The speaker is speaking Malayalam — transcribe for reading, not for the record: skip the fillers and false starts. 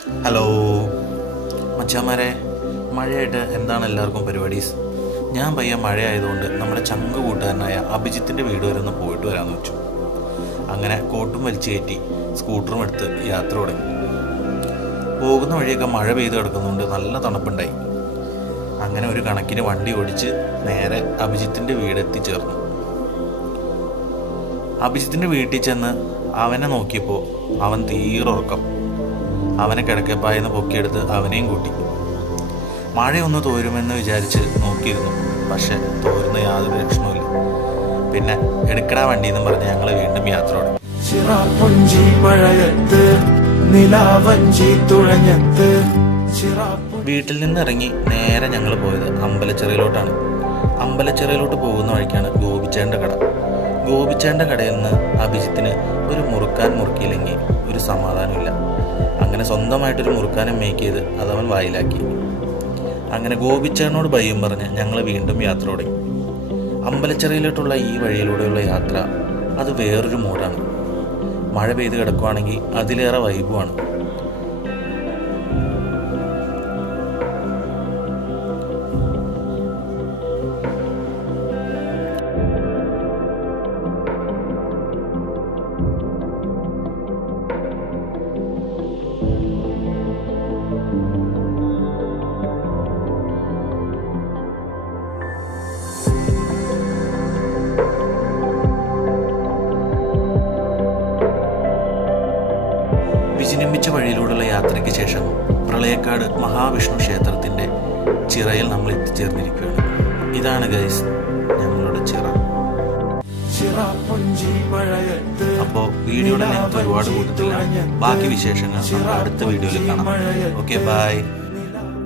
ഹലോ മച്ചാമാരെ, മഴയായിട്ട് എന്താണ് എല്ലാവർക്കും പരിപാടീസ്? ഞാൻ പയ്യ മഴയായതുകൊണ്ട് നമ്മുടെ ചങ്ക് കൂട്ടുകാരനായ അഭിജിത്തിൻ്റെ വീട് വരെ ഒന്ന് പോയിട്ട് വരാമെന്ന് വെച്ചു. അങ്ങനെ കോട്ടും വലിച്ചു കയറ്റി സ്കൂട്ടറും എടുത്ത് യാത്ര തുടങ്ങി. പോകുന്ന വഴിയൊക്കെ മഴ പെയ്ത് കിടക്കുന്നുണ്ട്, നല്ല തണുപ്പുണ്ടായി. അങ്ങനെ ഒരു കണക്കിന് വണ്ടി ഓടിച്ച് നേരെ അഭിജിത്തിൻ്റെ വീട് എത്തിച്ചേർന്നു. അഭിജിത്തിൻ്റെ വീട്ടിൽ ചെന്ന് അവനെ നോക്കിയപ്പോൾ അവൻ തീരുറക്കം. അവനെ കിടക്കപ്പായെന്ന് പൊക്കിയെടുത്ത് അവനെയും കൂട്ടി. മഴയൊന്ന് തോരുമെന്ന് വിചാരിച്ച് നോക്കിയിരുന്നു, പക്ഷെ തോരുന്ന യാതൊരു ലക്ഷണവുമില്ല. പിന്നെ എടുക്കടാ വണ്ടിയെന്നും പറഞ്ഞ് ഞങ്ങൾ വീണ്ടും യാത്ര തുടങ്ങി. വീട്ടിൽ നിന്ന് ഇറങ്ങി നേരെ ഞങ്ങൾ പോയത് അമ്പലച്ചിറയിലോട്ടാണ്. അമ്പലച്ചിറയിലോട്ട് പോകുന്ന വഴിക്കാണ് ഗോപിച്ചേൻ്റെ കട. ഗോപിച്ചേൻ്റെ കടയിൽ നിന്ന് അഭിജിത്തിന് ഒരു മുറുക്കാൻ മുറുക്കിയില്ലെങ്കിൽ ഒരു സമാധാനമില്ല. അങ്ങനെ സ്വന്തമായിട്ടൊരു മുറുക്കാനും മേക്ക് ചെയ്ത് അതവൻ വായിലാക്കി. അങ്ങനെ ഗോപിച്ചേനോട് ഭയം പറഞ്ഞ് ഞങ്ങൾ വീണ്ടും യാത്ര തുടങ്ങി. അമ്പലച്ചിറയിലോട്ടുള്ള ഈ വഴിയിലൂടെയുള്ള യാത്ര അത് വേറൊരു മൂഡാണ്. മഴ പെയ്ത് കിടക്കുവാണെങ്കിൽ അതിലേറെ വൈബുമാണ്. വിജനമ്പിച്ച വഴിയിലൂടെയുള്ള യാത്രയ്ക്ക് ശേഷം പ്രളയക്കാട് മഹാവിഷ്ണു ക്ഷേത്രത്തിൻ്റെ ചിറയിൽ നമ്മൾ എത്തിച്ചേർന്നിരിക്കുകയാണ്. ഇതാണ് ഗൈസ് ഞങ്ങളുടെ ചിറ. അപ്പോൾ വീഡിയോയുടെ ലെങ്ത് ഒരുപാട് കൂട്ടത്തില്ല. ബാക്കി വിശേഷങ്ങൾ നമുക്ക് അടുത്ത വീഡിയോയിൽ കാണാം. Okay, by.